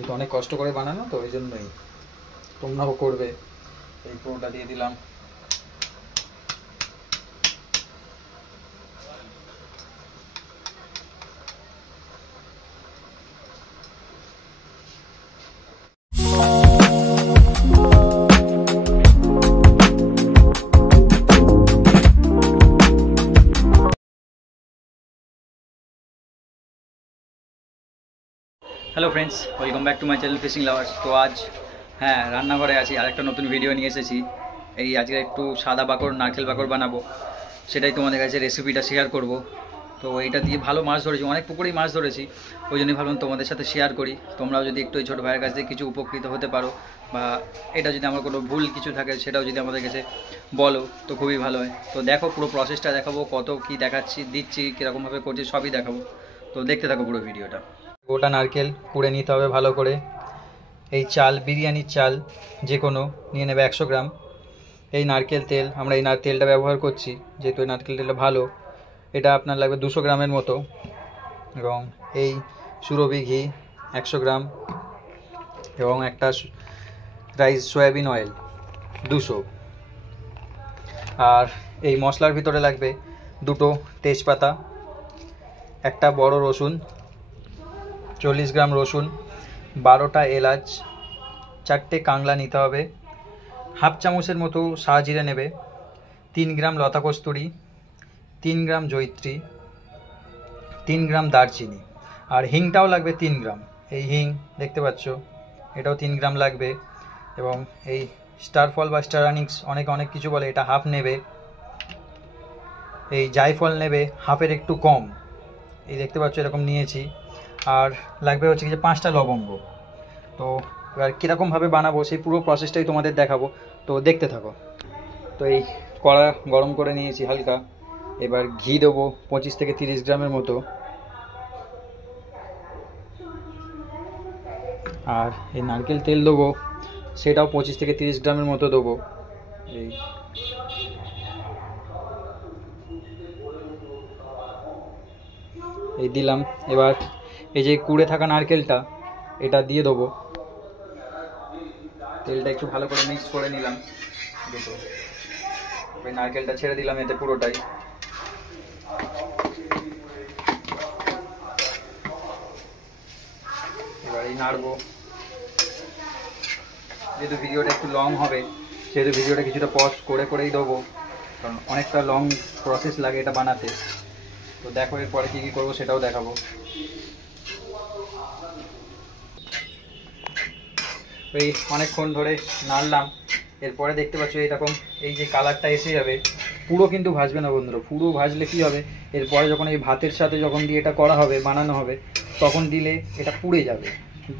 এটা অনেক কষ্ট করে বানানো তো ওই জন্যই তোমরাও করবে। এই পুরোটা দিয়ে দিলাম। Hello friends, welcome back to my channel fishing lovers. তো আজ রান্নাঘরে আছি, আরেকটা নতুন ভিডিও নিয়ে এসেছি। এই আজকে একটু সাদা বাকড় নারকেল বাকড় বানাবো, সেটাই তোমাদের কাছে রেসিপিটা শেয়ার করব। তো এইটা দিয়ে ভালো মাছ ধরেছি, অনেক পুকুরেই মাছ ধরেছি, ওই জন্যই ভাবলাম তোমাদের সাথে শেয়ার করি। তোমরাও যদি একটু এই ছোটো ভাইয়ের কাছ থেকে কিছু উপকৃত হতে পারো, বা এটা যদি আমার কোনো ভুল কিছু থাকে সেটাও যদি আমাদের কাছে বলো তো খুবই ভালো হয়। তো দেখো, পুরো প্রসেসটা দেখাবো, কত কি দেখাচ্ছি, দিচ্ছি, কীরকমভাবে করছি সবই দেখাবো। তো দেখতে থাকো পুরো ভিডিওটা। গোটা নারকেল কুড়ে নিতে হবে ভালো করে। এই চাল, বিরিয়ানির চাল যে কোনো নিয়ে নেবে 100 গ্রাম। এই নারকেল তেল, আমরা এই তেলটা ব্যবহার করছি যেহেতু এই নারকেল তেলটা ভালো, এটা আপনার লাগবে 200 গ্রামের মতো। এবং এই সুরভি ঘি 100 গ্রাম, এবং একটা রাইস সয়াবিন অয়েল 200। আর এই মশলার ভিতরে লাগবে 2টো তেজপাতা, একটা বড় রসুন 40 গ্রাম রসুন, 12টা এলাচ, 4টে কাংলা নিতে হবে, হাফ চামচের মতো সাজিরে নেবে, 3 গ্রাম লতা কস্তুরি, 3 গ্রাম জয়িত্রী, 3 গ্রাম দারচিনি, আর হিংটাও লাগবে 3 গ্রাম। এই হিং দেখতে পাচ্ছ, এটাও 3 গ্রাম লাগবে। এবং এই স্টারফল বা স্টারানিক্স অনেক কিছু বলে, এটা হাফ নেবে। এই জায়ফল নেবে হাফের একটু কম, এই দেখতে পাচ্ছ এরকম নিয়েছি। আর লাগবে হচ্ছে কি যে 5টা লবঙ্গ। তো এবার কীরকমভাবে বানাবো সেই পুরো প্রসেসটাই তোমাদের দেখাবো, তো দেখতে থাকো। তো এই কড়া গরম করে নিয়েছি হালকা, এবার ঘি দেবো 25 থেকে 30 গ্রামের মতো। আর এই নারকেল তেল দেবো, সেটাও 25 থেকে 30 গ্রামের মতো দেবো। এই দিলাম। এবার এই যে কুড়ে থাকা নারকেলটা এটা দিয়ে দেবো। তেলটা একটু ভালো করে মিক্স করে নিলাম দুটো, ওই নারকেলটা ছেড়ে দিলাম এতে পুরোটাই। এবার এই নাড়বো। যেহেতু ভিডিওটা একটু লং হবে সেহেতু ভিডিওটা কিছুটা পজ করেই দেবো, কারণ অনেকটা লং প্রসেস লাগে এটা বানাতে। তো দেখো এরপরে কী কী করবো সেটাও দেখাবো। এই অনেকক্ষণ ধরে নাড়লাম, এরপরে দেখতে পাচ্ছ এরকম এই যে কালারটা এসে যাবে। পুরো কিন্তু ভাজবে না বন্ধুরা, পুরো ভাজলে কি হবে, এরপরে যখন এই ভাতের সাথে যখন দিয়ে এটা করা হবে, বানানো হবে, তখন দিলে এটা পুড়ে যাবে,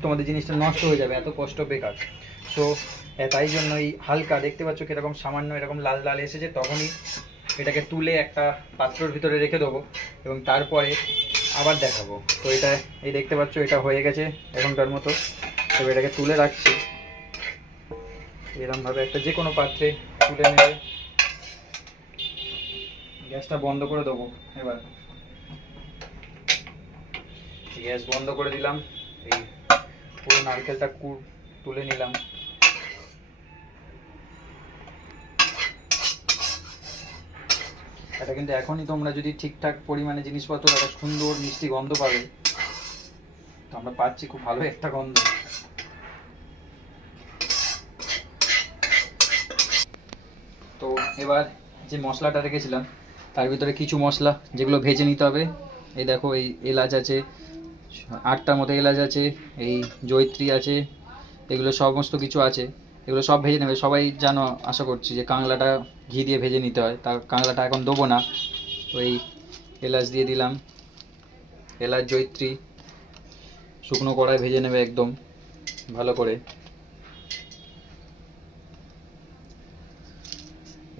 তোমাদের জিনিসটা নষ্ট হয়ে যাবে, এত কষ্ট বেকার। সো তাই জন্য এই হালকা দেখতে পাচ্ছ কীরকম সামান্য এরকম লাল লাল এসেছে, তখনই এটাকে তুলে একটা পাত্রের ভিতরে রেখে দেবো এবং তারপরে আবার দেখাবো। তো এটা এই দেখতে পাচ্ছ এটা হয়ে গেছে এখনকার মতো। তবে এটাকে তুলে রাখছি এরকমভাবে একটা যে কোনো পাত্রে তুলে নেবে। গ্যাসটা বন্ধ করে দেবো। এবার গ্যাস বন্ধ করে দিলাম, এই পুরো নারকেলটা তুলে নিলাম। এটা কিন্তু এখনই তোমরা যদি ঠিকঠাক পরিমাণে জিনিসপত্র একটা সুন্দর মিষ্টি গন্ধ পাবে। তো আমরা পাচ্ছি খুব ভালো একটা গন্ধ। তো এবার যে মশলাটা রেখেছিলাম তার ভিতরে কিছু মশলা যেগুলো ভেজে নিতে হবে। এই দেখো এই এলাচ আছে, 8টার মতো এলাচ আছে, এই জয়িত্রী আছে, এগুলো সমস্ত কিছু আছে, এগুলো সব ভেজে নেবে। সবাই জানো আশা করছি যে কাংলাটা ঘি দিয়ে ভেজে নিতে হয়, তার কাংলাটা এখন দেবো না। তো এই এলাচ দিয়ে দিলাম, এলাচ জয়িত্রী শুকনো কড়ায় ভেজে নেবে একদম ভালো করে।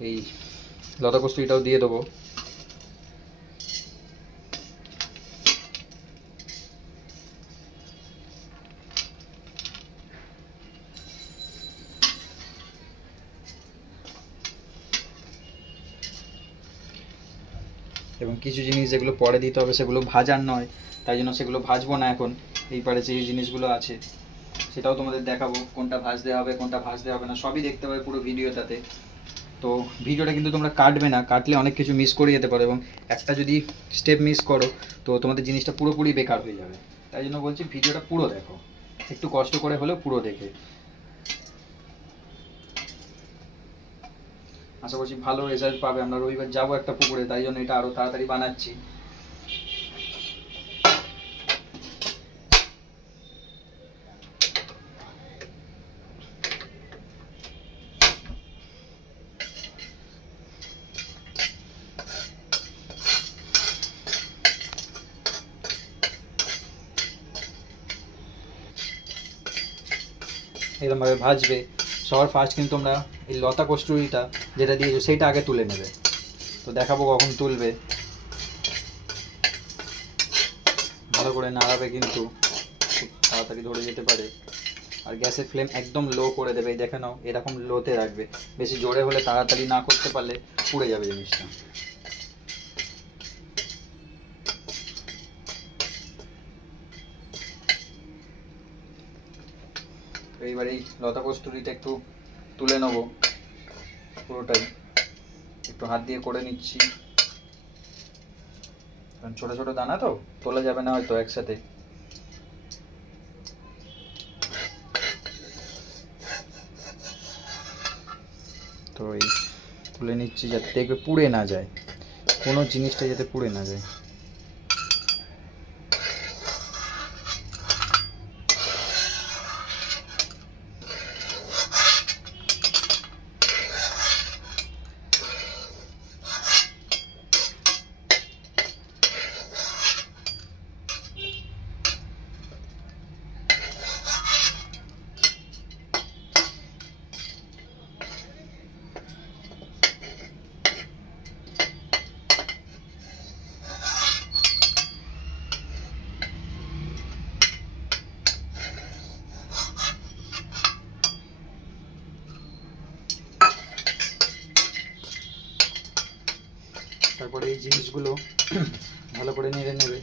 এই লতা কস্তুরিটাও দিয়ে দেবো। এবং কিছু জিনিস যেগুলো পরে দিতে হবে সেগুলো ভাজার নয়, তাই জন্য সেগুলো ভাজবো না এখন। এই পারে যে জিনিসগুলো আছে সেটাও তোমাদের দেখাবো, কোনটা ভাজতে হবে কোনটা ভাজতে হবে না সবই দেখতে হবে পুরো ভিডিওটাতে। তো ভিডিওটা কিন্তু তোমরা কাটবে না, কাটলে অনেক কিছু মিস করে যেতে পারো এবং একটা যদি স্টেপ মিস করো তো তোমাদের জিনিসটা পুরোপুরি বেকার হয়ে যাবে। তাই জন্য বলছি ভিডিওটা পুরো দেখো, একটু কষ্ট করে হলেও পুরো দেখে। আশা করছি ভালো রেজাল্ট পাবে। আমরা রবিবার যাবো একটা পুকুরে, তাই জন্য এটা আরো তাড়াতাড়ি বানাচ্ছি। এরকমভাবে ভাজবে। সবার ফার্স্ট কিন্তু তোমরা এই লতা কস্তুরিটা যেটা দিয়েছো সেইটা আগে তুলে নেবে। তো দেখাবো কখন তুলবে, ভালো করে নাড়াবে কিন্তু খুব তাড়াতাড়ি ধরে যেতে পারে। আর গ্যাসের ফ্লেম একদম লো করে দেবে, দেখে নাও এরকম লোতে রাখবে, বেশি জোরে হলে তাড়াতাড়ি না করতে পারলে পুড়ে যাবে জিনিসটা। তো এইবার এই লতা কস্তুরিটা একটু তুলে নেবো পুরোটাই, একটু হাত দিয়ে করে নিচ্ছি কারণ ছোট ছোট দানা তো তোলা যাবে না হয়তো একসাথে। তো এই তুলে নিচ্ছি যাতে দেখবে পুড়ে না যায়, কোনো জিনিসটা যাতে পুড়ে না যায়। তারপরে এই জিনিসগুলো ভালো করে নেড়ে নেবে।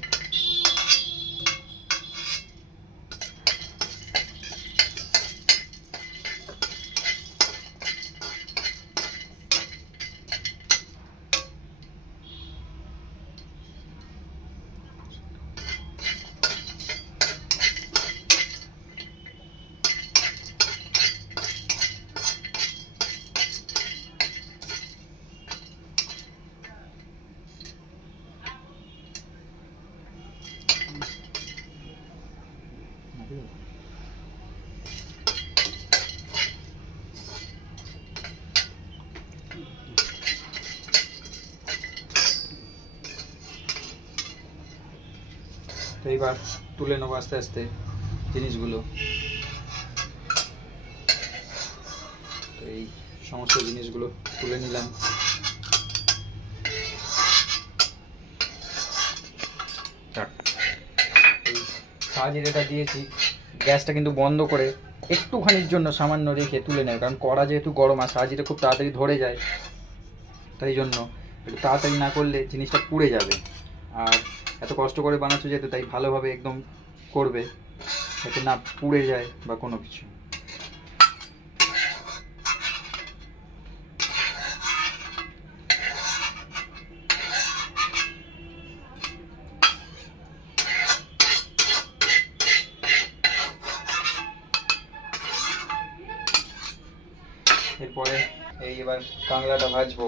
তো এইবার তুলে নেবো আস্তে আস্তে জিনিসগুলো। তো এই সমস্ত জিনিসগুলো তুলে নিলাম। এই সাহাজিরাটা দিয়েছি, গ্যাসটা কিন্তু বন্ধ করে একটুখানির জন্য সামান্য রেখে তুলে নেবে, কারণ কড়া যেহেতু গরম আর সাহাজিরা খুব তাড়াতাড়ি ধরে যায়, তাই জন্য একটু তাড়াতাড়ি না করলে জিনিসটা পুড়ে যাবে। আর এত কষ্ট করে বানাচ্ছো যেহেতু, তাই ভালোভাবে একদম করবে যাতে না পুড়ে যায় বা কোনো কিছু। এরপরে এই এবার কাঁকড়াটা ভাজবো,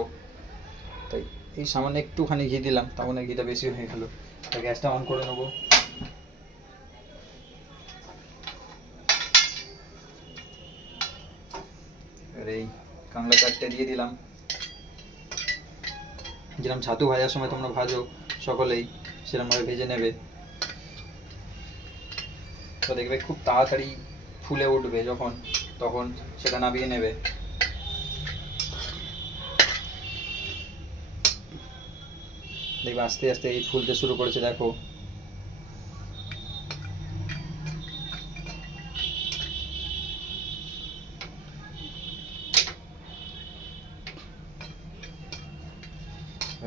তাই এই সামান্য একটুখানি ঘি দিলাম, তেমন ঘিটা বেশি হয়ে গেল। তাই গ্যাসটা অন করে নেবো। আর এই কাঁকড়া চারটে দিয়ে দিলাম, যেরকম ছাতু ভাজার সময় তোমরা ভাজো সকলেই সেরকমভাবে ভেজে নেবে। তো দেখবে খুব তাড়াতাড়ি ফুলে উঠবে যখন, তখন সেটা নামিয়ে নেবে। দেখবে আস্তে আস্তে এই ফুলতে শুরু করেছে, দেখো।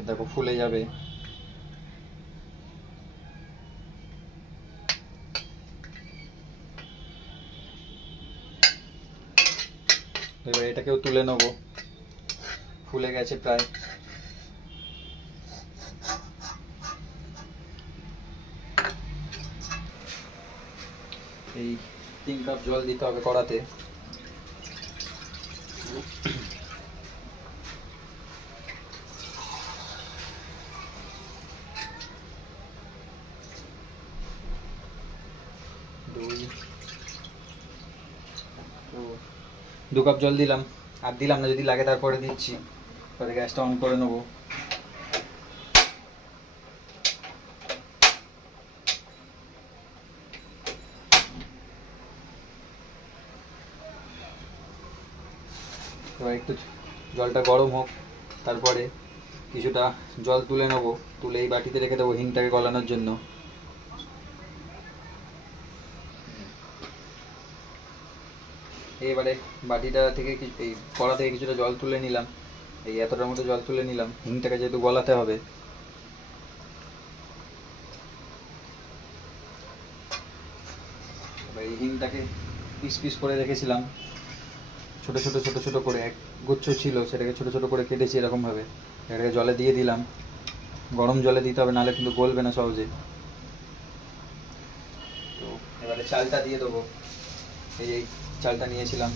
দেখো ফুলে যাবে। এবার এটাকেও তুলে নেব, ফুলে গেছে প্রায়। এই 3 কাপ জল দিতে হবে কড়াতে। দু কাপ জল দিলাম, আর দিলাম না, যদি লাগে তারপরে দিচ্ছি। পরে গ্যাসটা অন করে নেবো। এবার একটু জলটা গরম হোক, তারপরে কিছুটা জল তুলে নেবো, তুলে এই বাটিতে রেখে দেবো হিংটাকে গলানোর জন্য। এবারে বাটিটা থেকে এই কড়া থেকে কিছুটা জল তুলে নিলাম, এই এতটার মতো জল তুলে নিলাম, হিংটাকে যেহেতু গলাতে হবে। এই হিংটাকে পিস পিস করে রেখেছিলাম, ছোট ছোট ছোট ছোট করে এক গুচ্ছ ছিল, সেটাকে ছোট ছোট করে কেটেছি এরকম ভাবে। এটাকে জলে দিয়ে দিলাম, গরম জলে দিতে হবে, নাহলে কিন্তু গলবে না সহজে। তো এবারে চালটা দিয়ে দেবো, এই চালটা নিয়েছিলাম।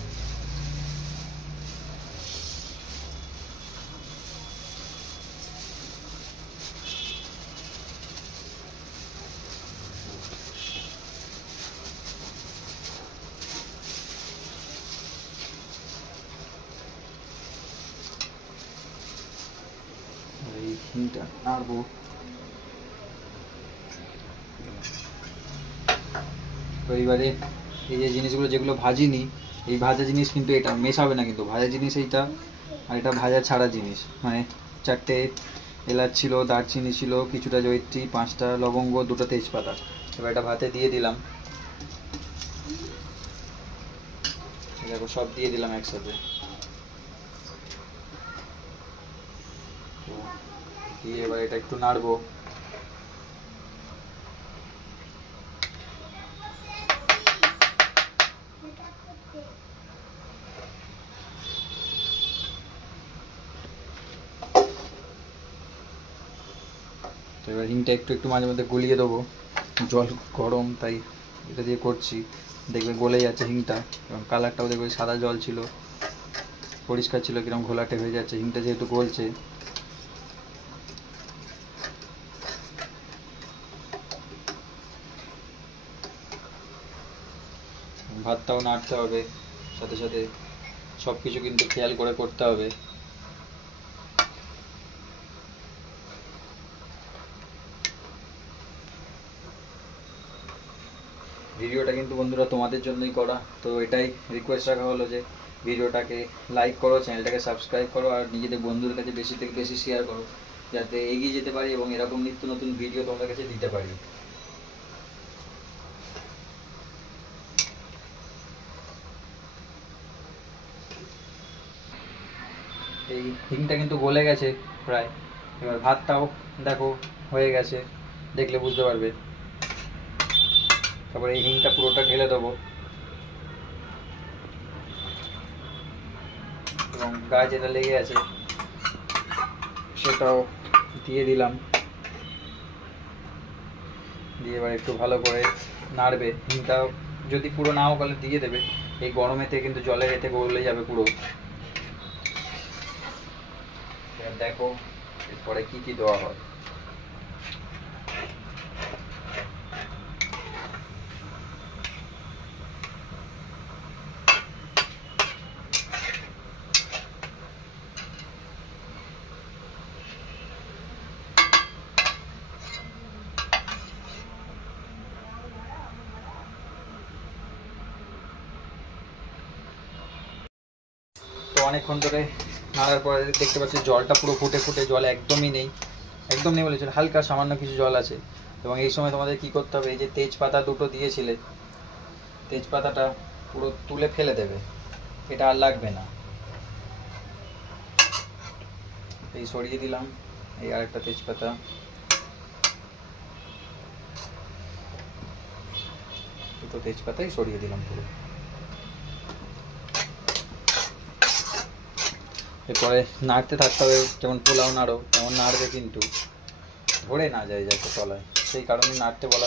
এই হিংটা নাড়বো। তো এইবারে এই যে জিনিসগুলো যেগুলো ভাজিনি, এই ভাজা জিনিস কিন্তু এটা মেশাবে না, কিন্তু ভাজা জিনিস এইটা, আর এটা ভাজা ছাড়া জিনিস। মানে 4টে এলাচ ছিল, দারচিনি ছিল, কিছুটা জয়িত্রী, 5টা লবঙ্গ, 2টা তেজপাতা। এবার এটা ভাতে দিয়ে দিলাম, দেখো সব দিয়ে দিলাম একসাথে। দিয়ে এবার এটা একটু নাড়বো। তো এবার হিংটা একটু একটু মাঝে মধ্যে গলিয়ে দেবো, জল গরম তাই এটা দিয়ে করছি। দেখবে গলে যাচ্ছে হিংটা, এবং কালারটাও দেখবে সাদা জল ছিল, পরিষ্কার ছিল, কিরকম ঘোলাটে হয়ে যাচ্ছে হিংটা যেহেতু গলছে। ভাতটাও নাড়তে হবে, সাথে সাথে সব কিছু কিন্তু খেয়াল করে করতে হবে। ভিডিওটা কিন্তু বন্ধুরা তোমাদের জন্যই করা, তো এটাই রিকোয়েস্ট রাখা হলো যে ভিডিওটাকে লাইক করো, চ্যানেলটাকে সাবস্ক্রাইব করো, আর নিজেদের বন্ধুদের কাছে বেশি থেকে বেশি শেয়ার করো, যাতে এগিয়ে যেতে পারি এবং এরকম নিত্য নতুন ভিডিও তোমাদের কাছে দিতে পারি। এই হিংটা কিন্তু গলে গেছে প্রায়। এবার ভাতটাও দেখো হয়ে গেছে, দেখলে বুঝতে পারবে। তারপরে এই হিংটা পুরোটা ঢেলে দেবো, এবং গায়ে যেটা লেগে আছে সেটাও দিয়ে দিলাম। দিয়ে এবার একটু ভালো করে নাড়বে। হিংটা যদি পুরো নাও গলে দিয়ে দেবে, এই গরমেতে কিন্তু জলের এতে গলে যাবে পুরো। দেখো এরপরে কি কি দেওয়া হয়। তো অনেকক্ষণ ধরে নাড়ার পরে দেখতে পাচ্ছি জলটা পুরো ফুটে ফুটে, জল একদমই নেই, একদম নেই বলেছিল, হালকা সামান্য কিছু জল আছে। এবং এই সময় তোমাদের কি করতে হবে, এই যে তেজপাতা 2টো দিয়েছিলে, তেজপাতাটা পুরো তুলে ফেলে দেবে, এটা আর লাগবে না। এই সরিয়ে দিলাম, এই আরেকটা তেজপাতা, দুটো তেজপাতাই সরিয়ে দিলাম পুরো। এরপরে নাড়তে থাকতে হবে, যেমন পোলাও নাড়ো তেমন নাড়বে, কিন্তু ধরে না যায় যাতে তলায়, সেই কারণে নাড়তে বলা।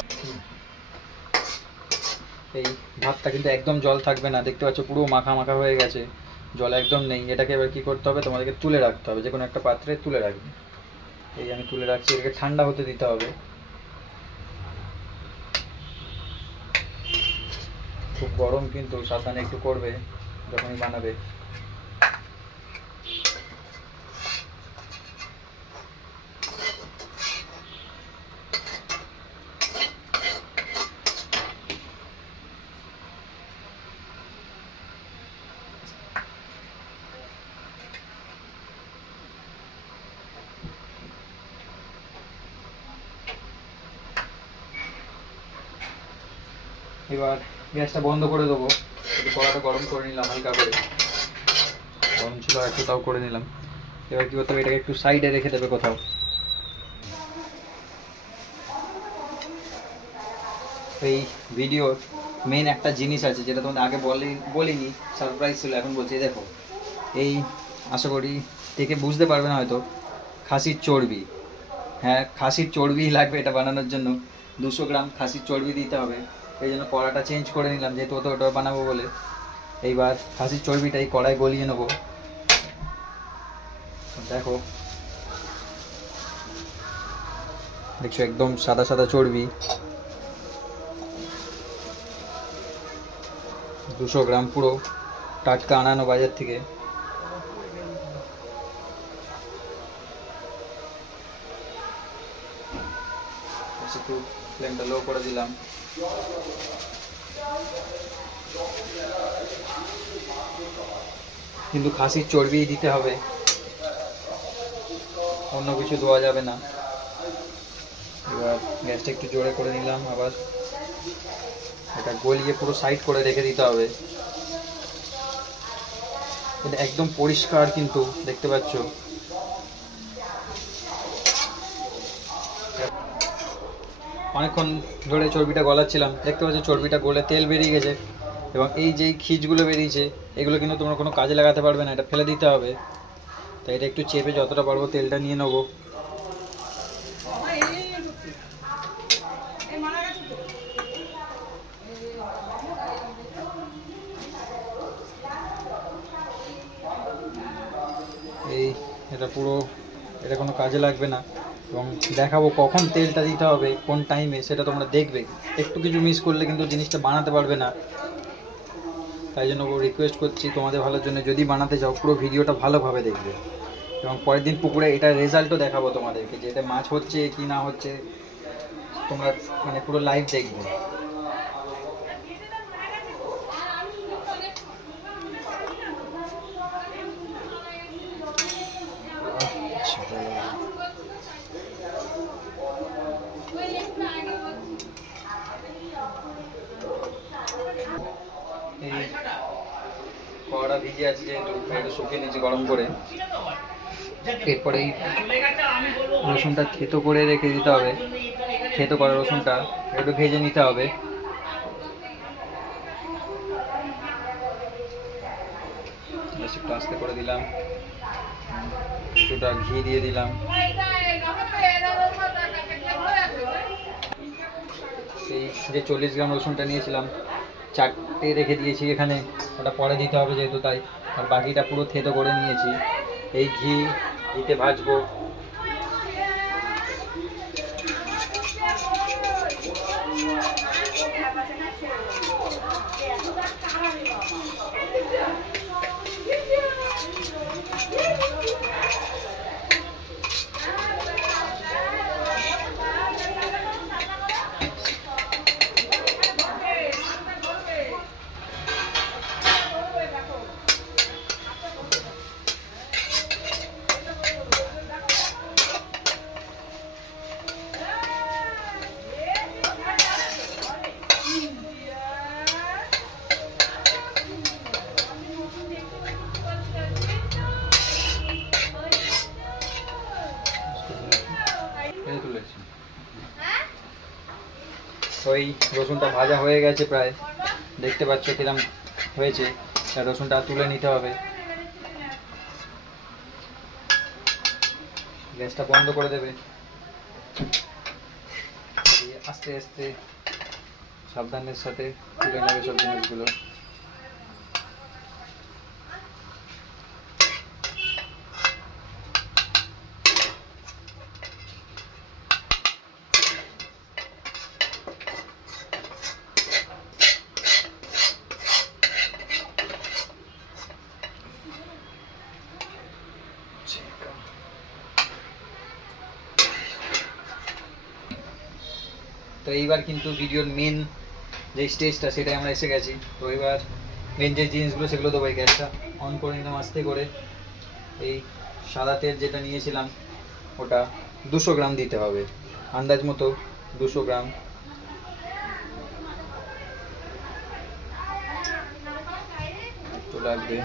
এই ভাতটা কিন্তু একদম জল থাকবে না, দেখতে পাচ্ছ পুরো মাখা মাখা হয়ে গেছে, জল একদম নেই। এটাকে এবার কী করতে হবে, তোমাদেরকে তুলে রাখতে হবে, যে কোনো একটা পাত্রে তুলে রাখবে। এই আমি তুলে রাখছি, এটাকে ঠান্ডা হতে দিতে হবে। খুব গরম, কিন্তু সাবধানে একটু করবে যখনই বানাবে। এবার গ্যাসটা বন্ধ করে দেবো, একটু কড়াটা গরম করে নিলাম, হালকা করে গরম ছিল একটু, তাও করে নিলাম। এবার কী করতে হবে, এটাকে একটু সাইডে রেখে দেবে কোথাও। এই ভিডিওর মেন একটা জিনিস আছে যেটা তোমাদের আগে বলিনি, সারপ্রাইজ ছিল, এখন বলছি। দেখো, এই আশা করি দেখে বুঝতে পারবে না হয়তো, খাসির চর্বি। হ্যাঁ, খাসির চর্বি লাগবে এটা বানানোর জন্য। 200 গ্রাম খাসির চর্বি দিতে হবে। এই জন্য কড়াটা চেঞ্জ করে নিলাম, যেহেতু ওটা বানাবো বলে। এইবার খাসির চর্বিটা এই কড়াই গলিয়ে নেবো। দেখো, দেখছো একদম সাদা সাদা চর্বি। 200 গ্রাম পুরো টাটকা আনানো বাজার থেকে। একটু ফ্লেমটা লো করে দিলাম। কিন্তু খাসির চর্বি দিতে হবে, অন্য কিছু দেওয়া যাবে না। এবার গ্যাসটা একটু জোরে করে নিলাম, আবার এটা গলিয়ে পুরো সাইড করে রেখে দিতে হবে। এটা একদম পরিষ্কার, কিন্তু দেখতে পাচ্ছ। অনেকক্ষণ ধরে চর্বিটা গলাচ্ছিলাম, দেখতে পাচ্ছ চর্বিটা গলে তেল বেরিয়ে গেছে। এবং এই যে খিচগুলো বেরিয়েছে, এগুলো কিন্তু তোমরা কোনো কাজে লাগাতে পারবে না, এটা ফেলে দিতে হবে। তাই এটা একটু চেপে যতটা পারবো তেলটা নিয়ে নেবো। এই এটা পুরো, এটা কোনো কাজে লাগবে না। এবং দেখাবো কখন তেলটা দিতে হবে, কোন টাইমে, সেটা তোমরা দেখবে। একটু কিছু মিস করলে কিন্তু জিনিসটা বানাতে পারবে না। তাই জন্য রিকোয়েস্ট করছি তোমাদের ভালোর জন্য, যদি বানাতে চাও পুরো ভিডিওটা ভালোভাবে দেখবে। এবং পরের দিন পুকুরে এটা রেজাল্টও দেখাবো তোমাদেরকে, যে এটা মাছ হচ্ছে কি না হচ্ছে, তোমরা মানে পুরো লাইভ দেখবে। এই কড়া ভিজে আছে যেহেতু, একটু শুকিয়ে নিয়েছি গরম করে। এরপরে এই রসুনটা থেতো করে রেখে দিতে হবে। থেতো করা রসুনটা একটু ভেজে নিতে হবে। একটু আস্তে করে দিলাম, কিছুটা ঘি দিয়ে দিলাম। এই যে 40 গ্রাম রসুনটা নিয়েছিলাম, 4টে রেখে দিয়েছি এখানে, ওটা পরে দিতে হবে যেহেতু, তাই। আর বাকিটা পুরো থেতো করে নিয়েছি। এই ঘিতে ভাজবো। ওই রসুনটা ভাজা হয়ে গেছে প্রায়, দেখতে পাচ্ছ কিরম হয়েছে। রসুনটা তুলে নিতে হবে। গ্যাসটা বন্ধ করে দেবে, আস্তে আস্তে সাবধানের সাথে তুলে নেবে সব জিনিসগুলো। তো এইবার কিন্তু ভিডিওর মেন যে স্টেজটা সেটাই আমরা এসে গেছি। তো এবার মেন যে জিনিসগুলো সেগুলো দেবো। এই গ্যাসটা অন করে নিলাম আস্তে করে। এই সাদা তেল যেটা নিয়েছিলাম ওটা 200 গ্রাম দিতে হবে, আন্দাজ মতো 200 গ্রাম। একটু লাগবে।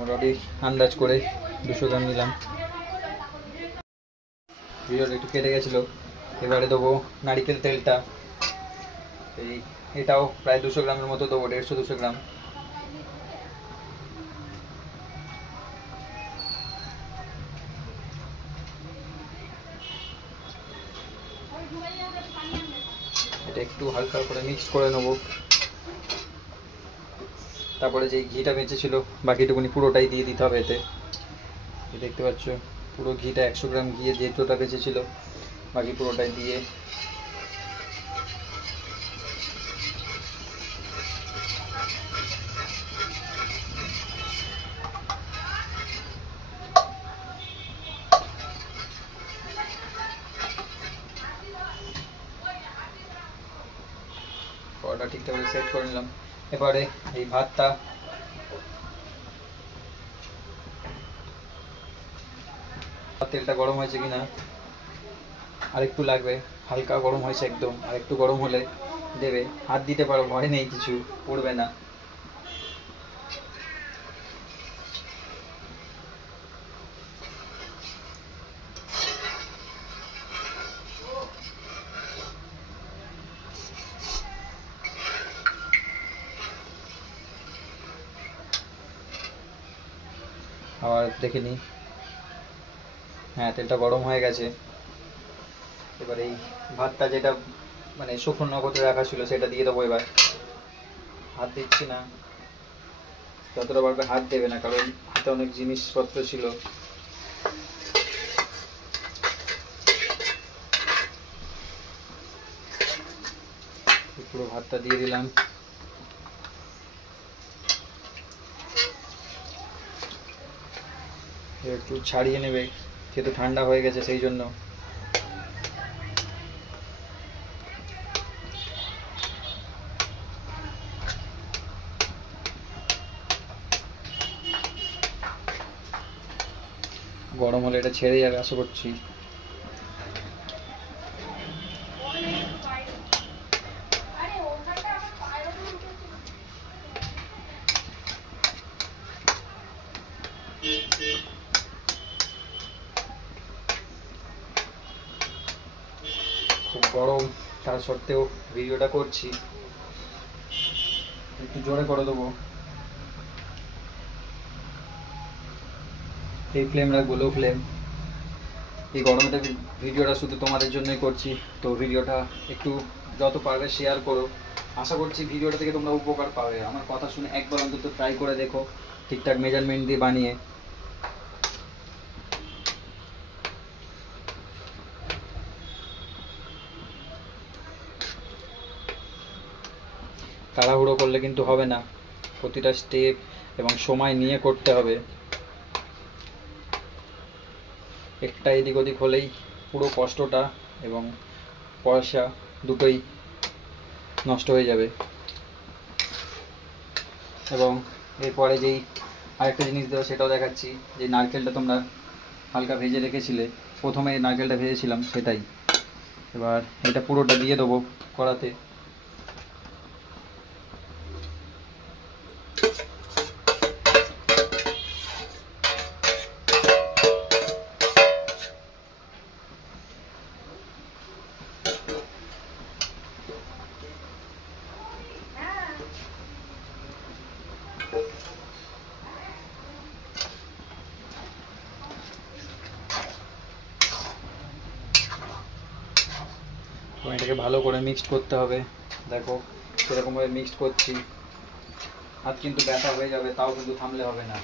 মোটামুটি আন্দাজ করে 200 গ্রাম নিলাম। ভিডিওটা একটু কেটে গেছিলো। এবারে দেবো নারিকেল তেলটা, এটাও প্রায় 200 গ্রামের মতো দেবো, 150-200 গ্রাম। এটা একটু হালকা করে মিক্স করে নেবো। তারপরে যে ঘিটা বেঁচেছিল বাকিটুকুনি পুরোটাই দিয়ে দিতে হবে এতে। দেখতে পাচ্ছ পুরো ঘিটা 100 গ্রাম ঘি যেটা বেঁচেছিল বাকি পুরোটাই দিয়ে কড়াটা ঠিকঠাক সেট করে নিলাম। এবারে এই ভাতটা তেলটা গরম হয়েছে কিনা আরেকটু লাগবে, হালকা গরম হয়েছে একদম, আর একটু গরম হলে দেবে। হাত দিতে পারো, ভয় নেই, কিছু পড়বে না। আবার দেখে নিই, হ্যাঁ তেলটা গরম হয়ে গেছে। এবার এই ভাতটা যেটা মানে শুকনো করে রাখা ছিল সেটা দিয়ে দেবো। এবার হাত দিচ্ছি না, যতটা পারবে হাত দেবে না, কারণ হাতে অনেক জিনিসপত্র ছিল। পুরো ভাতটা দিয়ে দিলাম। একটু ছাড়িয়ে নেবে, যেহেতু ঠান্ডা হয়ে গেছে সেই জন্য। গরম হলে এটা ছেড়ে যাবে আশা করছি। খুব গরম, তার সত্ত্বেও ভিডিওটা করছি, একটু জোরে করে দেবো। এই ফ্লেম রাখবো, লো ফ্লেম। এই গরমেতে ভিডিওটা শুধু তোমাদের জন্যই করছি। তো ভিডিওটা একটু যত পারবে শেয়ার করো। আশা করছি ভিডিওটা থেকে তোমরা উপকার পাবে। আমার কথা শুনে একবার অন্তত ট্রাই করে দেখো, ঠিকঠাক মেজারমেন্ট দিয়ে বানিয়ে। তাড়াহুড়ো করলে কিন্তু হবে না, প্রতিটা স্টেপ এবং সময় নিয়ে করতে হবে। একটা এদিক ওদিক হলেই পুরো কষ্টটা এবং পয়সা দুটোই নষ্ট হয়ে যাবে। এবং এরপরে যেই আরেকটা জিনিস দেবো সেটাও দেখাচ্ছি, যে নারকেলটা তোমরা হালকা ভেজে রেখেছিলে, প্রথমে নারকেলটা ভেজেছিলাম সেটাই। এবার এটা পুরোটা দিয়ে দেবো কড়াতে। তো এটাকে ভালো করে মিক্সড করতে হবে। দেখো সেরকমভাবে মিক্সড করছি, হাত কিন্তু ব্যথা হয়ে যাবে, তাও কিন্তু থামলে হবে না,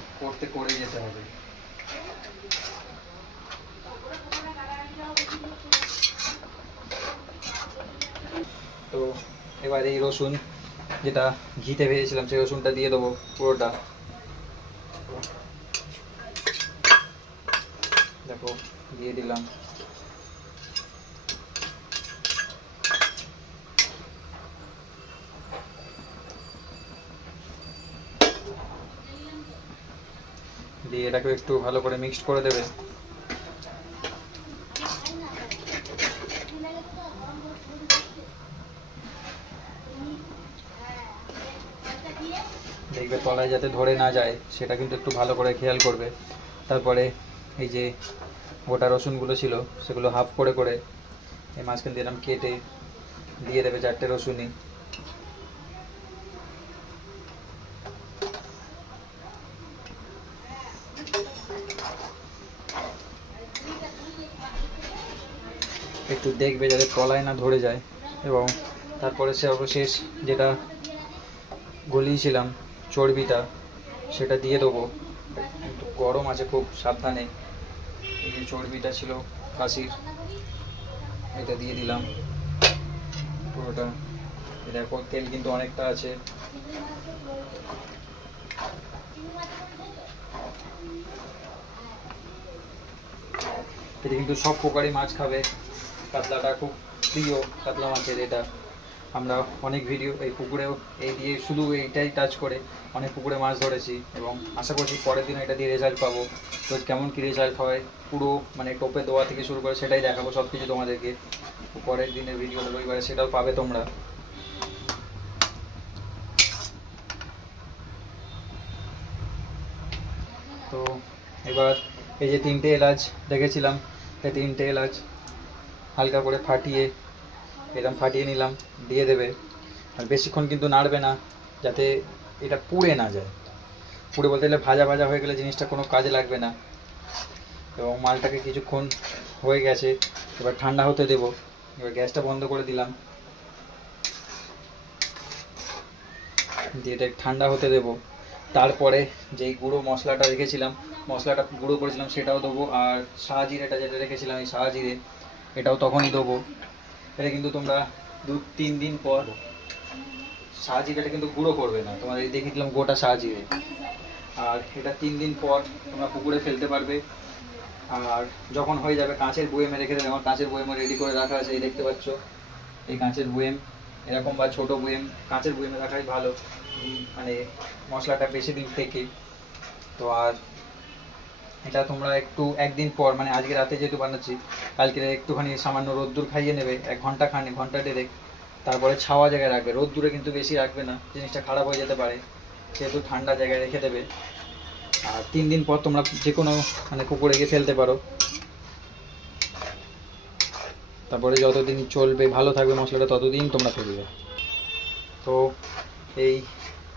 করে যেতে হবে। তো এবার এই রসুন যেটা ঘিতে ভেজেছিলাম সেই রসুনটা দিয়ে দেবো পুরোটা। দেখো দিয়ে দিলাম। দিয়ে এটাকে একটু ভালো করে মিক্সড করে দেবে। দেখবে তলায় যাতে ধরে না যায় সেটা কিন্তু একটু ভালো করে খেয়াল করবে। তারপরে এই যে গোটা রসুনগুলো ছিল সেগুলো হাফ করে করে এই মাঝখান দিয়ে এরকম কেটে দিয়ে দেবে 4টে রসুনই। একটু দেখবে যাতে তলায় না ধরে যায়। এবং তারপরে সর্বশেষ যেটা গলিয়েছিলাম চর্বিটা সেটা দিয়ে দেবো। একটু গরম আছে, খুব সাবধানে। এই যে চর্বিটা ছিল খাসির, এটা দিয়ে দিলাম পুরোটা। দেখো তেল কিন্তু অনেকটা আছে। এটা কিন্তু সব পুকুরি মাছ খাবে, কাতলাটা খুব প্রিয় কাতলা মাছের। এটা আমরা অনেক ভিডিও এই পুকুরেও এই দিয়ে শুধু এইটাই টাচ করে অনেক পুকুরে মাছ ধরেছি এবং আশা করছি পরের দিন এটা দিয়ে রেজাল্ট পাবো। তো কেমন কী রেজাল্ট হয় পুরো মানে টোপে দেওয়া থেকে শুরু করে সেটাই দেখাবো সব কিছু তোমাদেরকে। পরের দিনের ভিডিওটা রবিবারে সেটাও পাবে তোমরা। তো এবার এই যে 3টে এলাচ রেখেছিলাম, এই 3টে এলাচ হালকা করে ফাটিয়ে এরকম ফাটিয়ে নিলাম, দিয়ে দেবে। আর বেশিক্ষণ কিন্তু নাড়বে না যাতে এটা পুড়ে না যায়। পুড়ে বলতে গেলে ভাজা ভাজা হয়ে গেলে জিনিসটা কোনো কাজে লাগবে না। এবং মালটাকে কিছুক্ষণ হয়ে গেছে, এবার ঠান্ডা হতে দেব। এবার গ্যাসটা বন্ধ করে দিলাম, দিয়ে এটা ঠান্ডা হতে দেব। তারপরে যেই গুঁড়ো মশলাটা রেখেছিলাম, মশলাটা গুঁড়ো করেছিলাম সেটাও দেবো। আর শাহজিরেটা যেটা রেখেছিলাম এই শাহজিরে এটাও তখনই দেবো। এটা কিন্তু তোমরা 2-3 দিন পর, শাহজিরাটা কিন্তু গুঁড়ো করবে না, তোমাদের দেখিয়ে দিলাম গোটা শাহজিরে। আর এটা 3 দিন পর তোমরা পুকুরে ফেলতে পারবে। আর যখন হয়ে যাবে কাঁচের বয়েমে রেখে দেবে। আমার কাঁচের বয়েমে রেডি করে রাখা আছে, এই দেখতে পাচ্ছ এই কাঁচের বয়েম। এরকম বা ছোটো বয়েম, কাঁচের বয়েমে রাখাই ভালো, মানে মশলাটা বেশি দিন থেকে। তো আর এটা তোমরা একটু একদিন পর, মানে আজকে রাতে যেহেতু বানাচ্ছি কালকে একটুখানি সামান্য রোদ্দুর খাইয়ে নেবে, 1 ঘন্টা খানি, ঘন্টা দেড়েক। তারপরে ছাওয়া জায়গায় রাখবে, রোদ্দুরে কিন্তু বেশি রাখবে না, জিনিসটা খারাপ হয়ে যেতে পারে, সেহেতু ঠান্ডা জায়গায় রেখে দেবে। আর 3 দিন পর তোমরা যে কোনো মানে পুকুরে গিয়ে ফেলতে পারো। তারপরে যতদিন চলবে ভালো থাকবে মশলাটা ততদিন তোমরা ফেলবে। তো এই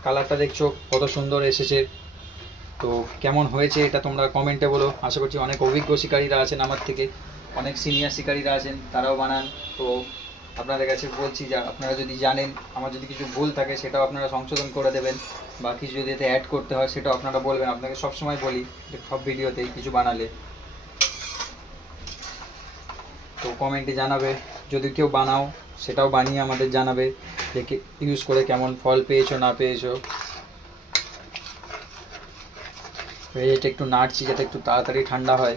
কালারটা দেখছো কত সুন্দর এসেছে। তো কেমন হয়েছে এটা তোমরা কমেন্টে বলো। আশা করছি অনেক অভিজ্ঞ শিকারীরা আছেন আমার থেকে, অনেক সিনিয়র শিকারীরা আছেন, তারাও বানান। তো আপনাদের কাছে বলছি যে আপনারা যদি জানেন, আমার যদি কিছু ভুল থাকে সেটাও আপনারা সংশোধন করে দেবেন, বা কিছু যদি এতে অ্যাড করতে হয় সেটাও আপনারা বলবেন। আপনাকে সবসময় বলি যে সব ভিডিওতেই কিছু বানালে তো কমেন্টে জানাবে। যদি কেউ বানাও সেটাও বানিয়ে আমাদের জানাবে যে ইউজ করে কেমন ফল পেয়েছো না পেয়েছো। এটা একটু নাড়ছি যাতে একটু তাড়াতাড়ি ঠান্ডা হয়।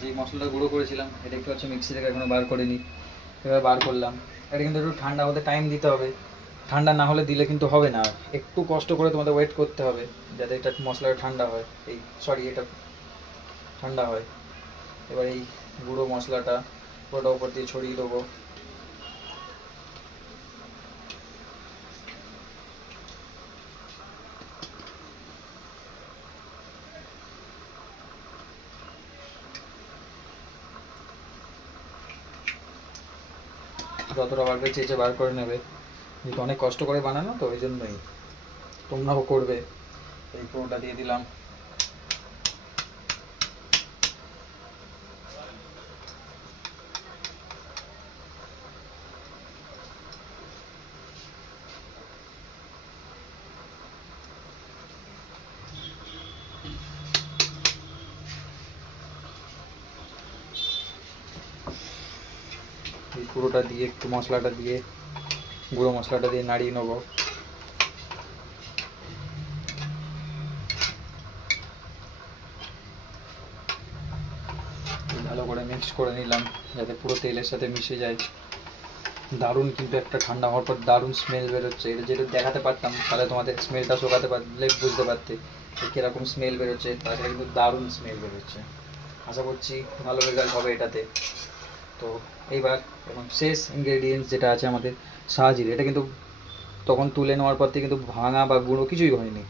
যে মশলাটা গুঁড়ো করেছিলাম এটা একটু হচ্ছে মিক্সি থেকে এখনো বার করিনি, এবার বার করলাম। এটা কিন্তু একটু ঠান্ডা হতে টাইম দিতে হবে, ঠান্ডা না হলে দিলে কিন্তু হবে না। একটু কষ্ট করে তোমাদের ওয়েট করতে হবে যাতে এটা মশলাটা ঠান্ডা হয়, এটা ঠান্ডা হয়। এবার এই গুঁড়ো মশলাটা পুরোটা উপর দিয়ে ছড়িয়ে দেবো। যতটা পারবে চেঁচে বার করে নেবে, যেহেতু অনেক কষ্ট করে বানানো তো ওই জন্যই তোমরাও করবে। এই পুরোটা দিয়ে দিলাম। এই পুরোটা দিয়ে একটু মশলাটা দিয়ে, গুঁড়ো মশলাটা দিয়ে নাড়িয়ে নেবো। ভালো করে মিক্স করে নিলাম যাতে পুরো তেলের সাথে মিশে যায়। দারুণ কিন্তু একটা ঠান্ডা হওয়ার পর দারুণ স্মেল বেরোচ্ছে। এটা যেটা দেখাতে পারতাম তাহলে তোমাদের স্মেলটা শোকাতে পারলে বুঝতে পারতে কীরকম স্মেল বেরোচ্ছে। তাছাড়া কিন্তু দারুণ স্মেল বেরোচ্ছে। আশা করছি ভালো রেজাল্ট হবে এটাতে। তো এইবার এবং শেষ ইনগ্রেডিয়েন্টস যেটা আছে আমাদের শাহজিরে, এটা কিন্তু তখন তুলে নেওয়ার পর থেকে কিন্তু ভাঙা বা গুঁড়ো কিছুই হয়নি,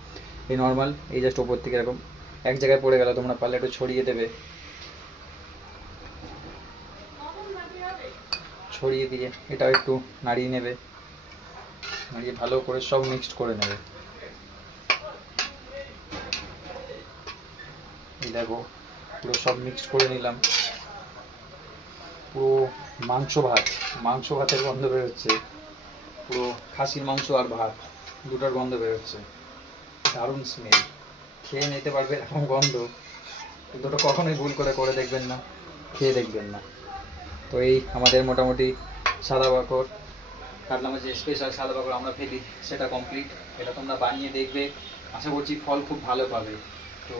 এই নর্মাল এই জাস্ট ওপর থেকে এরকম এক জায়গায় পড়ে গেল, তোমরা পারলে একটু ছড়িয়ে দেবে। ছড়িয়ে দিয়ে এটাও একটু নাড়িয়ে নেবে, নাড়িয়ে ভালো করে সব মিক্সড করে নেবে। এই দেখো পুরো সব মিক্সড করে নিলাম। পুরো মাংস ভাতের গন্ধ বেরোচ্ছে, পুরো খাসির মাংস আর ভাত দুটোর গন্ধ বেরোচ্ছে, দারুণ স্মেল। খেয়ে নিতে পারবে এরকম গন্ধ। কিন্তু ওটা কখনোই ভুল করে দেখবেন না, খেয়ে দেখবেন না। তো এই আমাদের মোটামুটি সাদা বাকর, কাতলা মাছের স্পেশাল সাদা বাকর আমরা ফেলি সেটা কমপ্লিট। এটা তোমরা বানিয়ে দেখবে, আশা করছি ফল খুব ভালো পাবে। তো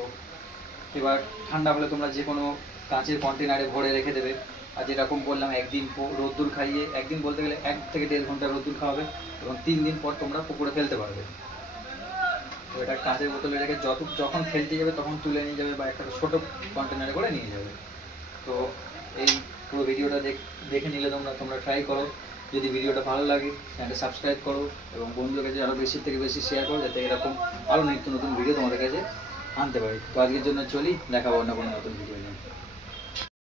এবার ঠান্ডা হলে তোমরা যে কোনো কাঁচের কন্টেনারে ভরে রেখে দেবে। আর যেরকম বললাম একদিন রোদ্দুর খাইয়ে, একদিন বলতে গেলে 1 থেকে 1.5 ঘন্টা রোদ্দুর খাওয়াবে এবং 3 দিন পর তোমরা পুকুরে ফেলতে পারবে। তো এটা কাঁচের বোতলে রেখে যখন ফেলতে যাবে তখন তুলে নিয়ে যাবে বা একটা ছোটো কন্টেনারে করে নিয়ে যাবে। তো এই পুরো ভিডিওটা দেখে নিলে তোমরা ট্রাই করো। যদি ভিডিওটা ভালো লাগে চ্যানেলটা সাবস্ক্রাইব করো এবং বন্ধুদের কাছে আরও বেশি থেকে বেশি শেয়ার করো, যাতে এরকম আরও নিত্য নতুন ভিডিও তোমাদের কাছে আনতে পারি। তো আজকের জন্য চলি, দেখাবো অন্য কোনো নতুন ভিডিও নিয়ে।